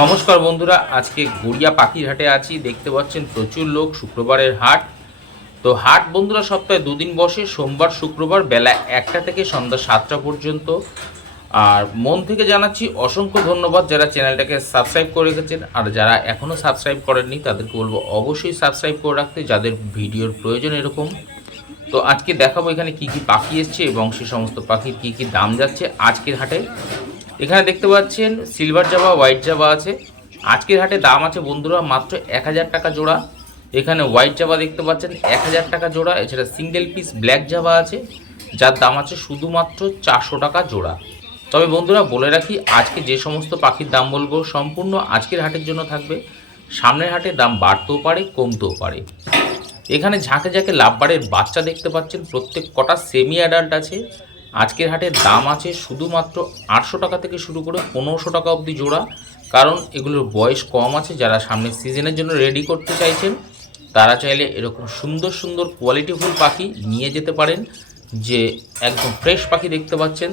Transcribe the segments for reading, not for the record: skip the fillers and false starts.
নমস্কার বন্ধুরা, আজকে গড়িয়া পাখির হাটে আছি। দেখতে পাচ্ছেন প্রচুর লোক, শুক্রবারের হাট। তো হাট বন্ধুরা সপ্তাহে দুদিন বসে, সোমবার শুক্রবার বেলা 1টা থেকে সন্ধ্যা 7টা পর্যন্ত। আর মন থেকে জানাচ্ছি অসংখ্য ধন্যবাদ যারা চ্যানেলটাকে সাবস্ক্রাইব করে রেখেছেন, আর যারা এখনও সাবস্ক্রাইব করেননি তাদেরকে বলবো অবশ্যই সাবস্ক্রাইব করে রাখতে, যাদের ভিডিওর প্রয়োজন এরকম। তো আজকে দেখাবো এখানে কি কি পাখি এসছে এবং সে সমস্ত পাখির কি কি দাম যাচ্ছে আজকের হাটে। এখানে দেখতে পাচ্ছেন সিলভার জাভা, হোয়াইট জাভা আছে। আজকের হাটে দাম আছে বন্ধুরা মাত্র 1000 টাকা জোড়া। এখানে হোয়াইট জাভা দেখতে পাচ্ছেন 1000 টাকা জোড়া। এছাড়া সিঙ্গেল পিস ব্ল্যাক জাভা আছে, যার দাম আছে শুধুমাত্র 400 টাকা জোড়া। তবে বন্ধুরা বলে রাখি, আজকে যে সমস্ত পাখির দাম বলবো সম্পূর্ণ আজকের হাটের জন্য থাকবে। সামনের হাটে দাম বাড়তেও পারে, কমতেও পারে। এখানে ঝাঁকে ঝাঁকে লাভবারের বাচ্চা দেখতে পাচ্ছেন, প্রত্যেক কটা সেমি অ্যাডাল্ট আছে। আজকের হাটের দাম আছে শুধুমাত্র 800 টাকা থেকে শুরু করে 1500 টাকা অবধি জোড়া। কারণ এগুলোর বয়স কম আছে, যারা সামনের সিজনের জন্য রেডি করতে চাইছেন তারা চাইলে এরকম সুন্দর সুন্দর কোয়ালিটিফুল পাখি নিয়ে যেতে পারেন। যে একদম ফ্রেশ পাখি দেখতে পাচ্ছেন।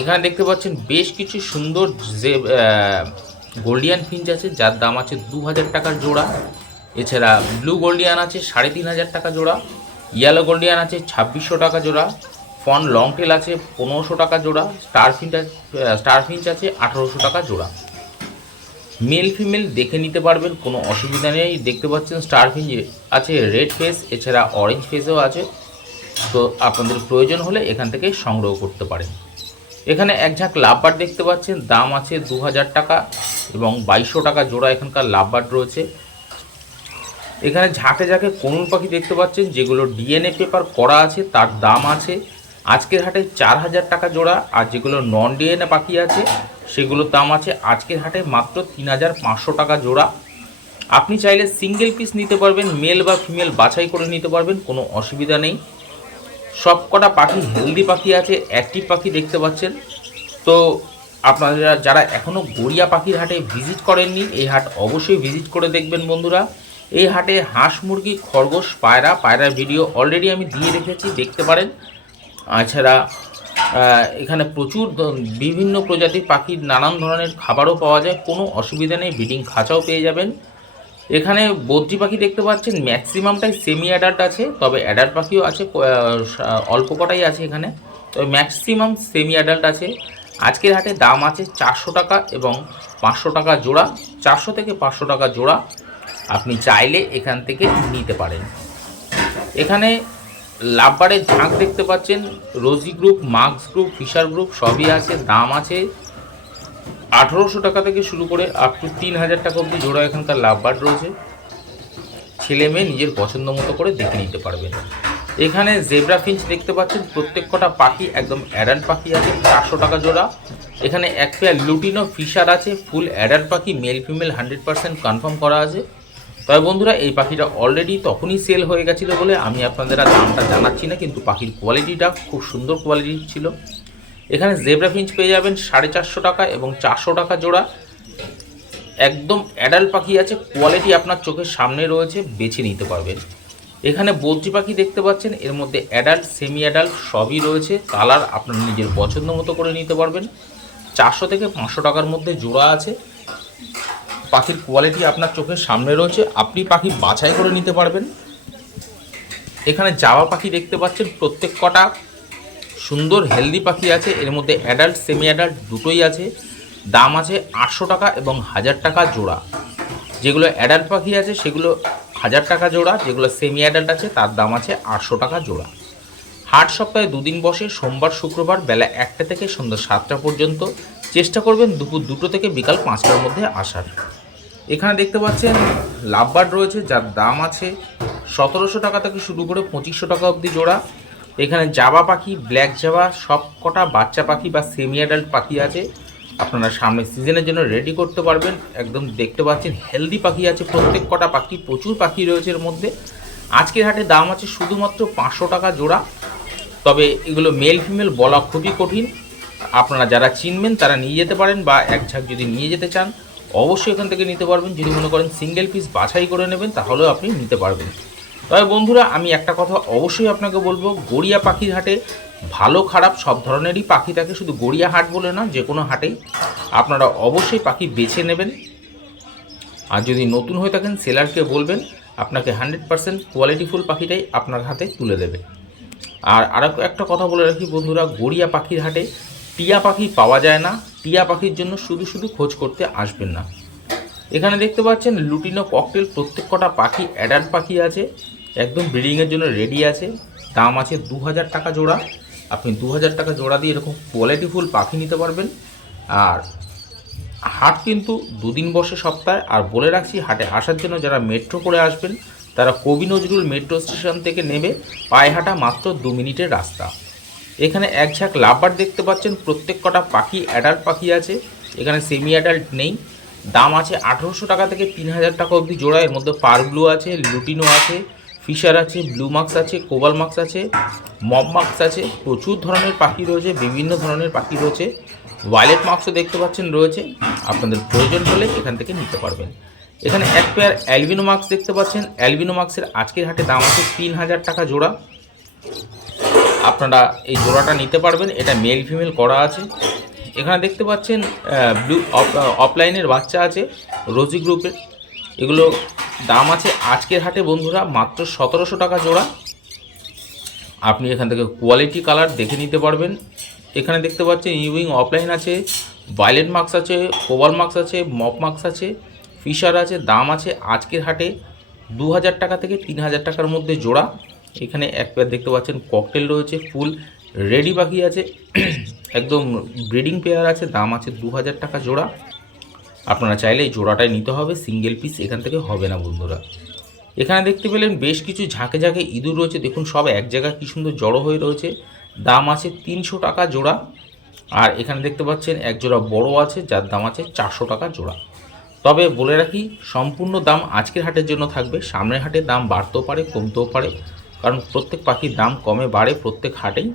এখানে দেখতে পাচ্ছেন বেশ কিছু সুন্দর যে গোল্ডিয়ান ফিঞ্চ আছে, যার দাম আছে 2000 টাকার জোড়া। এছাড়া ব্লু গোল্ডিয়ান আছে 3500 টাকা জোড়া। ইয়েলো গোল্ডিয়ান আছে 2600 টাকা জোড়া। ফন লং টেল আছে 1500 টাকা জোড়া। স্টার ফিঞ্চ আছে 1800 টাকা জোড়া। মেল ফিমেল দেখে নিতে পারবেন, কোনো অসুবিধা নেই। দেখতে পাচ্ছেন স্টার ফিঞ্চ আছে রেড ফেস, এছাড়া অরেঞ্জ ফেসও আছে। তো আপনাদের প্রয়োজন হলে এখান থেকে সংগ্রহ করতে পারেন। এখানে এক ঝাঁক লাভবার্ড দেখতে পাচ্ছেন, দাম আছে 2000 টাকা এবং 2200 টাকা জোড়া এখানকার লাভবার্ড রয়েছে। এখানে ঝাঁকে ঝাঁকে কনুর পাখি দেখতে পাচ্ছেন, যেগুলো ডিএনএ পেপার করা আছে, তার দাম আছে আজকের হাটে 4000 টাকা জোড়া। আর যেগুলো নন ডিএনএ পাখি আছে সেগুলোর দাম আছে আজকের হাটে মাত্র 3500 টাকা জোড়া। আপনি চাইলে সিঙ্গেল পিস নিতে পারবেন, মেল বা ফিমেল বাছাই করে নিতে পারবেন, কোনো অসুবিধা নেই। সব কটা পাখি হেলদি পাখি আছে, অ্যাক্টিভ পাখি দেখতে পাচ্ছেন। তো আপনারা যারা এখনও গড়িয়া পাখির হাটে ভিজিট করেননি, এই হাট অবশ্যই ভিজিট করে দেখবেন বন্ধুরা। এই হাটে হাঁস, মুরগি, খরগোশ, পায়রার ভিডিও অলরেডি আমি দিয়ে রেখেছি, দেখতে পারেন। এছাড়া এখানে প্রচুর বিভিন্ন প্রজাতির পাখির নানান ধরনের খাবারও পাওয়া যায়, কোনো অসুবিধা নেই। ব্রিডিং খাঁচাও পেয়ে যাবেন। এখানে বদ্রি পাখি দেখতে পাচ্ছেন, ম্যাক্সিমামটাই সেমি অ্যাডাল্ট আছে, তবে অ্যাডাল্ট পাখিও আছে, অল্প কটাই আছে এখানে, তবে ম্যাক্সিমাম সেমি অ্যাডাল্ট আছে। আজকের হাটে দাম আছে 400 টাকা এবং 500 টাকা জোড়া। 400 থেকে 500 টাকা জোড়া আপনি চাইলে এখান থেকে নিতে পারেন। এখানে লাভবারের ঝাঁক দেখতে পাচ্ছেন, rosy group, masked group, Fischer group সবই আছে। দাম আছে 1800 টাকা থেকে শুরু করে আপ টু 3000 টাকা অবধি জোড়া এখানকার লাভবার্ড রয়েছে। ছেলে মেয়ে নিজের পছন্দ মতো করে দেখে নিতে পারবেন। এখানে জেব্রা ফিঞ্চ দেখতে পাচ্ছেন, প্রত্যেক কটা পাখি একদম অ্যাডাল্ট পাখি আছে, 400 টাকা জোড়া। এখানে এক পেয়ার লুটিনো ফিশার আছে, ফুল অ্যাডাল্ট পাখি, মেল ফিমেল 100% কনফার্ম করা আছে। তবে বন্ধুরা এই পাখিটা অলরেডি তখনই সেল হয়ে গেছিলো বলে আমি আপনাদের আর দামটা জানাচ্ছি না, কিন্তু পাখির কোয়ালিটিটা খুব সুন্দর কোয়ালিটির ছিল। এখানে জেব্রা ফিঞ্চ পেয়ে যাবেন 450 টাকা এবং 400 টাকা জোড়া। একদম অ্যাডাল্ট পাখি আছে, কোয়ালিটি আপনার চোখের সামনে রয়েছে, বেছে নিতে পারবেন। এখানে বদ্রি পাখি দেখতে পাচ্ছেন, এর মধ্যে অ্যাডাল্ট, সেমি অ্যাডাল্ট সবই রয়েছে। কালার আপনার নিজের পছন্দ মতো করে নিতে পারবেন। 400 থেকে 500 টাকার মধ্যে জোড়া আছে। পাখির কোয়ালিটি আপনার চোখের সামনে রয়েছে, আপনি পাখি বাছাই করে নিতে পারবেন। এখানে জাভা পাখি দেখতে পাচ্ছেন, প্রত্যেক কটা সুন্দর হেলদি পাখি আছে, এর মধ্যে অ্যাডাল্ট, সেমি অ্যাডাল্ট দুটোই আছে। দাম আছে 800 টাকা এবং 1000 টাকা জোড়া। যেগুলো অ্যাডাল্ট পাখি আছে সেগুলো 1000 টাকা জোড়া, যেগুলো সেমি অ্যাডাল্ট আছে তার দাম আছে 800 টাকা জোড়া। হাট সপ্তাহে দুদিন বসে, সোমবার শুক্রবার বেলা 1টা থেকে সন্ধ্যা 7টা পর্যন্ত। চেষ্টা করবেন দুপুর 2টো থেকে বিকাল 5টার মধ্যে আসার। এখানে দেখতে পাচ্ছেন লাভবার্ড রয়েছে, যার দাম আছে 1700 টাকা থেকে শুরু করে 2500 টাকা অবধি জোড়া। এখানে জাভা পাখি, ব্ল্যাক জাভা, সব কটা বাচ্চা পাখি বা সেমি অ্যাডাল্ট পাখি আছে, আপনারা সামনের সিজনের জন্য রেডি করতে পারবেন। একদম দেখতে পাচ্ছেন হেলদি পাখি আছে, প্রত্যেক কটা পাখি, প্রচুর পাখি রয়েছে এর মধ্যে। আজকের হাটে দাম আছে শুধুমাত্র 500 টাকা জোড়া। তবে এগুলো মেল ফিমেল বলা খুবই কঠিন, আপনারা যারা চিনবেন তারা নিয়ে যেতে পারেন, বা এক ঝাঁক যদি নিয়ে যেতে চান অবশ্যই এখান থেকে নিতে পারবেন। যদি মনে করেন সিঙ্গেল পিস বাছাই করে নেবেন তাহলেও আপনি নিতে পারবেন। তবে বন্ধুরা আমি একটা কথা অবশ্যই আপনাকে বলবো, গড়িয়া পাখির হাটে ভালো খারাপ সব ধরনেরই পাখি থাকে, শুধু গড়িয়া হাট বলে না, যে কোনো হাটেই আপনারা অবশ্যই পাখি বেছে নেবেন। আর যদি নতুন হয়ে থাকেন সেলারকে বলবেন আপনাকে 100% কোয়ালিটিফুল পাখিটাই আপনার হাতে তুলে দেবে। আর আরও একটা কথা বলে রাখি বন্ধুরা, গড়িয়া পাখির হাটে টিয়া পাখি পাওয়া যায় না। টিয়া পাখির জন্য শুধু শুধু খোঁজ করতে আসবেন না। এখানে দেখতে পাচ্ছেন লুটিনো ককটেল, প্রত্যেক কটা পাখি অ্যাডাল্ট পাখি আছে, একদম ব্রিডিংয়ের জন্য রেডি আছে। দাম আছে 2000 টাকা জোড়া। আপনি 2000 টাকা জোড়া দিয়ে এরকম কোয়ালিটিফুল পাখি নিতে পারবেন। আর হাট কিন্তু দুদিন বসে সপ্তাহে। আর বলে রাখছি, হাটে আসার জন্য যারা মেট্রো করে আসবেন তারা কবি নজরুল মেট্রো স্টেশন থেকে নেমে পায়ে হাঁটা মাত্র 2 মিনিটের রাস্তা। এখানে এক ঝাঁক লাভবার্ড দেখতে পাচ্ছেন, প্রত্যেক কটা পাখি অ্যাডাল্ট পাখি আছে, এখানে সেমি অ্যাডাল্ট নেই। দাম আছে 1800 টাকা থেকে 3000 টাকা অবধি জোড়া। এর মধ্যে পার ব্লু আছে, লুটিনো আছে, ফিশার আছে, ব্লু মার্কস আছে, কোবাল মার্কস আছে, মব মার্কস আছে, প্রচুর ধরনের পাখি রয়েছে, বিভিন্ন ধরনের পাখি রয়েছে। ওয়াইলেট মার্কসও দেখতে পাচ্ছেন রয়েছে, আপনাদের প্রয়োজন হলে এখান থেকে নিতে পারবেন। এখানে এক পেয়ার অ্যালবিনো মার্কস দেখতে পাচ্ছেন। অ্যালবিনো মার্কসের আজকের হাটে দাম আছে 3000 টাকা জোড়া। আপনারা এই জোড়াটা নিতে পারবেন, এটা মেল ফিমেল করা আছে। এখানে দেখতে পাচ্ছেন ব্লু অফলাইনের বাচ্চা আছে রোজি গ্রুপের, এগুলো দাম আছে আজকের হাটে বন্ধুরা মাত্র 1700 টাকা জোড়া। আপনি এখান থেকে কোয়ালিটি কালার দেখে নিতে পারবেন। এখানে দেখতে পাচ্ছেন ইউইং অফলাইন আছে, ভায়োলেট মার্কস আছে, কোবাল মার্কস আছে, মপ মার্কস আছে, ফিশার আছে। দাম আছে আজকের হাটে 2000 টাকা থেকে 3000 টাকার মধ্যে জোড়া। এখানে এক পেয়ার দেখতে পাচ্ছেন ককটেল রয়েছে, ফুল রেডি পাখি আছে, একদম ব্রিডিং পেয়ার আছে। দাম আছে 2000 টাকা জোড়া। আপনারা চাইলে এই জোড়াটাই নিতে হবে, সিঙ্গেল পিস এখান থেকে হবে না বন্ধুরা। এখানে দেখতে পেলেন বেশ কিছু ঝাঁকে ঝাঁকে ইঁদুর রয়েছে, দেখুন সব এক জায়গায় কী সুন্দর জড়ো হয়ে রয়েছে। দাম আছে 300 টাকা জোড়া। আর এখানে দেখতে পাচ্ছেন এক জোড়া বড় আছে, যার দাম আছে 400 টাকা জোড়া। তবে বলে রাখি, সম্পূর্ণ দাম আজকের হাটের জন্য থাকবে, সামনের হাটে দাম বাড়তেও পারে কমতেও পারে, কারণ প্রত্যেক পাখির দাম কমে বাড়ে প্রত্যেক হাটেই।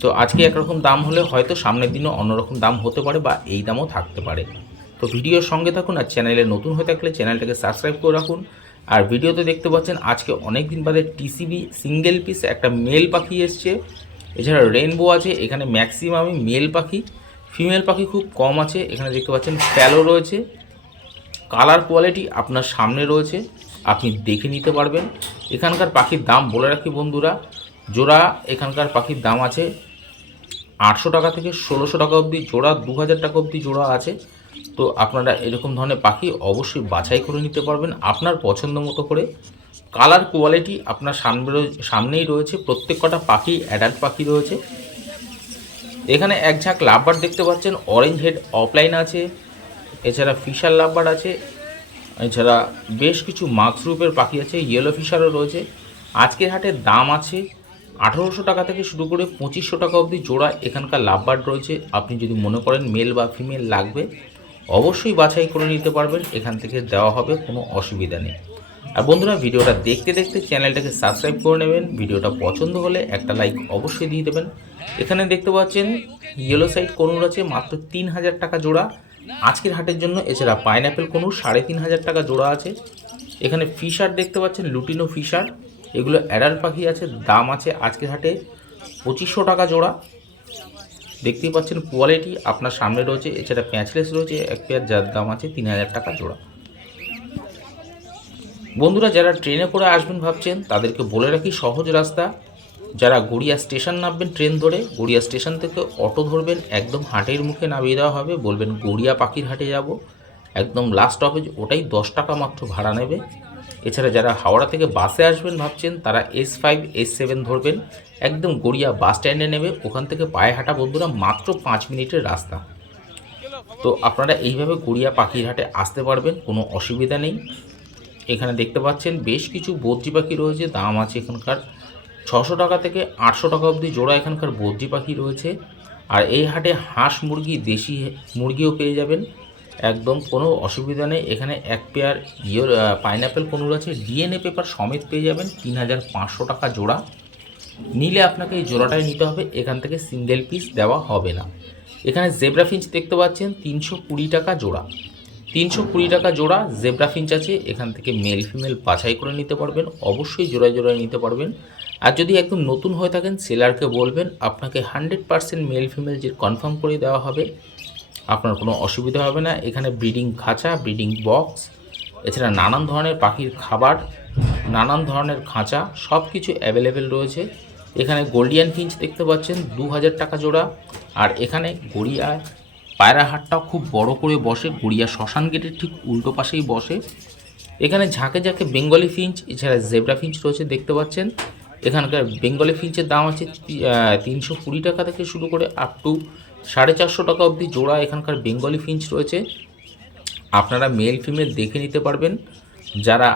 তো আজকে একরকম দাম হলে হয়তো সামনের দিনও অন্যরকম দাম হতে পারে বা এই দামও থাকতে পারে। তো ভিডিওর সঙ্গে থাকুন, আর চ্যানেলে নতুন হয়ে থাকলে চ্যানেলটাকে সাবস্ক্রাইব করে রাখুন। আর ভিডিওতে দেখতে পাচ্ছেন আজকে অনেক দিন বাদে টিসিবি সিঙ্গেল পিস একটা মেল পাখি এসছে, এছাড়া রেইনবো আছে। এখানে ম্যাক্সিমামই মেল পাখি, ফিমেল পাখি খুব কম আছে। এখানে দেখতে পাচ্ছেন প্যালো রয়েছে, কালার কোয়ালিটি আপনার সামনে রয়েছে, আপনি দেখে নিতে পারবেন। এখানকার পাখির দাম বলে রাখি বন্ধুরা, জোড়া এখানকার পাখির দাম আছে 800 টাকা থেকে 1600 টাকা অবধি জোড়া, 2000 টাকা অবধি জোড়া আছে। তো আপনারা এরকম ধরনের পাখি অবশ্যই বাছাই করে নিতে পারবেন আপনার পছন্দ মতো করে। কালার কোয়ালিটি আপনার সামনেই রয়েছে, প্রত্যেক কটা পাখি অ্যাডাল্ট পাখি রয়েছে। এখানে এক ঝাঁক লাভবার্ড দেখতে পাচ্ছেন, অরেঞ্জ হেড অফলাইন আছে, এছাড়া ফিশার লাভবার্ড আছে, এছাড়া বেশ কিছু মার্কস রূপের পাখি আছে, ইয়েলো ফিশারও রয়েছে। আজকের হাটের দাম আছে 1800 টাকা থেকে শুরু করে 2500 টাকা অবধি জোড়া এখানকার লাভবার্ড রয়েছে। আপনি যদি মনে করেন মেল বা ফিমেল লাগবে অবশ্যই বাছাই করে নিতে পারবেন, এখান থেকে দেওয়া হবে, কোনো অসুবিধা নেই। আর বন্ধুরা ভিডিওটা দেখতে দেখতে চ্যানেলটাকে সাবস্ক্রাইব করে নেবেন, ভিডিওটা পছন্দ হলে একটা লাইক অবশ্যই দিয়ে দেবেন। এখানে দেখতে পাচ্ছেন ইয়েলো সাইড কনুর আছে মাত্র 3000 টাকা জোড়া আজকের হাটের জন্য। এছাড়া পাইনঅ্যাপেল কনুর 3500 টাকা জোড়া আছে। এখানে ফিশার দেখতে পাচ্ছেন, লুটিনো ফিশার, এগুলো অ্যাডাল্ট পাখি আছে, দাম আছে আজকের হাটে 2500 টাকা জোড়া। দেখতেই পাচ্ছেন কোয়ালিটি আপনার সামনে রয়েছে। এছাড়া প্যাঁচলেস রয়েছে এক পেয়ার, যার দাম আছে 3000 টাকা জোড়া। বন্ধুরা যারা ট্রেনে করে আসবেন ভাবছেন তাদেরকে বলে রাখি সহজ রাস্তা। যারা গড়িয়া স্টেশন নামবেন ট্রেন ধরে, গড়িয়া স্টেশন থেকে অটো ধরবেন, একদম হাটের মুখে নামিয়ে দেওয়া হবে, বলবেন গড়িয়া পাখির হাটে যাব, একদম লাস্ট স্টপেজ, ওটাই 10 টাকা মাত্র ভাড়া নেবে। এছাড়া যারা হাওড়া থেকে বাসে আসবেন ভাবছেন তারা S5 S7 ধরবেন, একদম গড়িয়া বাস স্ট্যান্ডে নেবে, ওখান থেকে পায়ে হাঁটা বন্ধুরা মাত্র 5 মিনিটের রাস্তা। তো আপনারা এইভাবে গড়িয়া পাখির হাটে আসতে পারবেন, কোনো অসুবিধা নেই। এখানে দেখতে পাচ্ছেন বেশ কিছু বদ্রি পাখি রয়েছে, দাম আছে এখানকার 600 টাকা থেকে 800 টাকা অবধি জোড়া এখানকার বদ্রি পাখি রয়েছে। আর এই হাটে হাঁস মুরগি, দেশি মুরগিও পেয়ে যাবেন, একদম কোনো অসুবিধা নেই। এখানে এক পেয়ার পাইনঅ্যাপেল কনুর আছে, ডিএনএ পেপার সমেত পেয়ে যাবেন, 3500 টাকা জোড়া। নিলে আপনাকে এই জোড়াটাই নিতে হবে, এখান থেকে সিঙ্গেল পিস দেওয়া হবে না। এখানে জেব্রা ফিঞ্চ দেখতে পাচ্ছেন 320 টাকা জোড়া। 320 টাকা জোড়া জেব্রা ফিঞ্চ আছে, এখান থেকে মেল ফিমেল বাছাই করে নিতে পারবেন, অবশ্যই জোড়ায় জোড়ায় নিতে পারবেন। আর যদি একদম নতুন হয়ে থাকেন সেলারকে বলবেন আপনাকে 100% মেল ফিমেল যে কনফার্ম করে দেওয়া হবে, আপনার কোনো অসুবিধা হবে না। এখানে ব্রিডিং খাঁচা, ব্রিডিং বক্স, এছাড়া নানান ধরনের পাখির খাবার, নানান ধরনের খাঁচা সব কিছু অ্যাভেলেবেল রয়েছে। এখানে গোল্ডিয়ান ফিঞ্চ দেখতে পাচ্ছেন 2000 টাকা জোড়া। আর এখানে গড়িয়ায় পায়রা হাটটাও খুব বড় করে বসে, গড়িয়া শ্মশান গেটের ঠিক উল্টো পাশেই বসে। এখানে ঝাঁকে ঝাঁকে বেঙ্গলি ফিঞ্চ, এছাড়া জেব্রা ফিঞ্চ রয়েছে দেখতে পাচ্ছেন। এখানকার বেঙ্গলি ফিঞ্চের দাম আছে 320 টাকা থেকে শুরু করে আপ টু 450 টাকা অবধি জোড়া এখানকার বেঙ্গলি ফিঞ্চ রয়েছে। আপনারা মেল ফিমেল দেখে নিতে পারবেন। যারা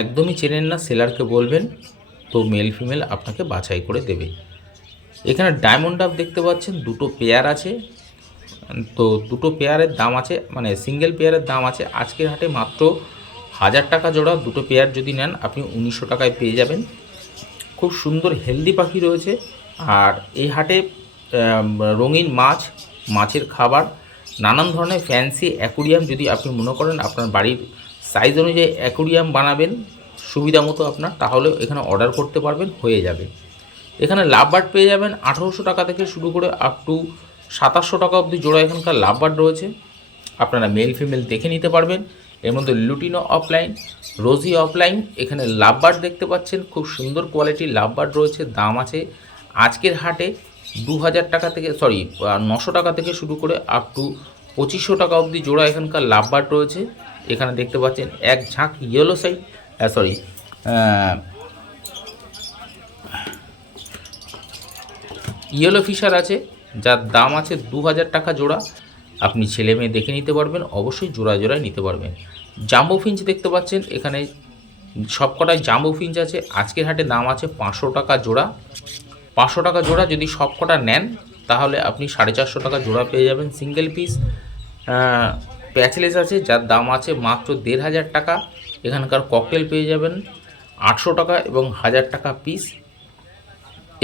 একদমই চেনেন না সেলারকে বলবেন, তো মেল ফিমেল আপনাকে বাছাই করে দেবে। এখানে ডায়মন্ড ডাব দেখতে পাচ্ছেন, দুটো পেয়ার আছে। তো দুটো পেয়ারের দাম আছে, মানে সিঙ্গেল পেয়ারের দাম আছে আজকের হাটে মাত্র 1000 টাকা জোড়া। দুটো পেয়ার যদি নেন আপনি 1900 টাকায় পেয়ে যাবেন। খুব সুন্দর হেলদি পাখি রয়েছে। আর এই হাটে রঙিন মাছ, মাছের খাবার, নানান ধরনের ফ্যান্সি অ্যাকুরিয়াম, যদি আপনি মনে করেন আপনার বাড়ির সাইজ অনুযায়ী অ্যাকুরিয়াম বানাবেন সুবিধা মতো আপনার, তাহলে এখানে অর্ডার করতে পারবেন, হয়ে যাবে। এখানে লাভবার্ড পেয়ে যাবেন 1800 টাকা থেকে শুরু করে আপ টু 2700 টাকা অবধি জোড়া এখানকার লাভবার্ড রয়েছে। আপনারা মেল ফিমেল দেখে নিতে পারবেন। এর মধ্যে লুটিনো অফলাইন, রোজি অফলাইন, এখানে লাভবার্ড দেখতে পাচ্ছেন, খুব সুন্দর কোয়ালিটির লাভবার্ড রয়েছে। দাম আছে আজকের হাটে 2000 টাকা থেকে 900 টাকা থেকে শুরু করে আপ টু 2500 টাকা অবধি জোড়া এখানকার লাভবার্ড রয়েছে। এখানে দেখতে পাচ্ছেন এক ঝাঁক ইয়েলো ফিশার আছে, যার দাম আছে 2000 টাকা জোড়া। আপনি ছেলে মেয়ে দেখে নিতে পারবেন, অবশ্যই জোড়া জোড়ায় নিতে পারবেন। জাম্বো ফিঞ্চ দেখতে পাচ্ছেন, এখানে সবকটায় জাম্বো ফিঞ্চ আছে। আজকের হাটে দাম আছে 500 টাকা জোড়া। 500 টাকা জোড়া যদি সবকটা নেন তাহলে আপনি 450 টাকা জোড়া পেয়ে যাবেন সিঙ্গেল পিস। প্যাচলেস আছে, যার দাম আছে মাত্র 1500 টাকা। এখানকার ককটেল পেয়ে যাবেন 800 টাকা এবং 1000 টাকা পিস।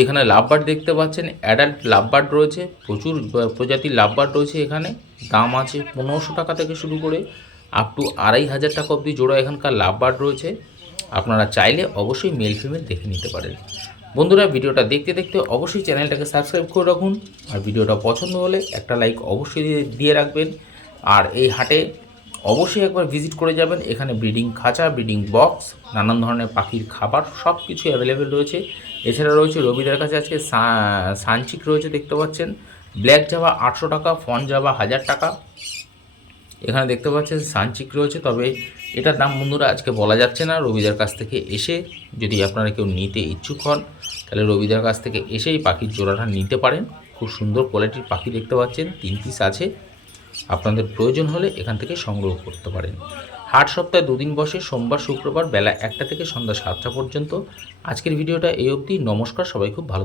এখানে লাভবার্ড দেখতে পাচ্ছেন, অ্যাডাল্ট লাভবার্ড রয়েছে, প্রচুর প্রজাতির লাভবার্ড রয়েছে। এখানে দাম আছে 1500 টাকা থেকে শুরু করে আপ টু 2500 টাকা অবধি জোড়া এখানকার লাভবার্ড রয়েছে। আপনারা চাইলে অবশ্যই মেল ফিমেল দেখে নিতে পারেন। বন্ধুরা, ভিডিওটা দেখতে দেখতে অবশ্যই চ্যানেলটাকে সাবস্ক্রাইব করে রাখুন। আর ভিডিওটা পছন্দ হলে একটা লাইক অবশ্যই দিয়ে রাখবেন। আর এই হাটে অবশ্যই একবার ভিজিট করে যাবেন। এখানে ব্রিডিং খাঁচা, ব্রিডিং বক্স, নানান ধরনের পাখির খাবার সব কিছু অ্যাভেলেবেল রয়েছে। এছাড়া রয়েছে রবিদার কাছে আজকে সানচিক রয়েছে দেখতে পাচ্ছেন। ব্ল্যাক জাভা 800 টাকা, ফন জাভা 1000 টাকা। এখানে দেখতে পাচ্ছেন সানচিক রয়েছে, তবে এটার দাম বন্ধুরা আজকে বলা যাচ্ছে না। রবিদার কাছ থেকে এসে যদি আপনারা কেউ নিতে ইচ্ছুক হন তাহলে রবিদার কাছ থেকে এসেই পাখির জোড়াটা নিতে পারেন। খুব সুন্দর কোয়ালিটির পাখি দেখতে পাচ্ছেন, 3 পিস আছে। আপনাদের প্রয়োজন হলে এখান থেকে সংগ্রহ করতে পারেন। হাট সপ্তাহে 2 দিন বসে, সোমবার শুক্রবার বেলা 1টা থেকে সন্ধ্যা 7টা পর্যন্ত। আজকের ভিডিওটা এই অবধি। নমস্কার, সবাই খুব ভালো।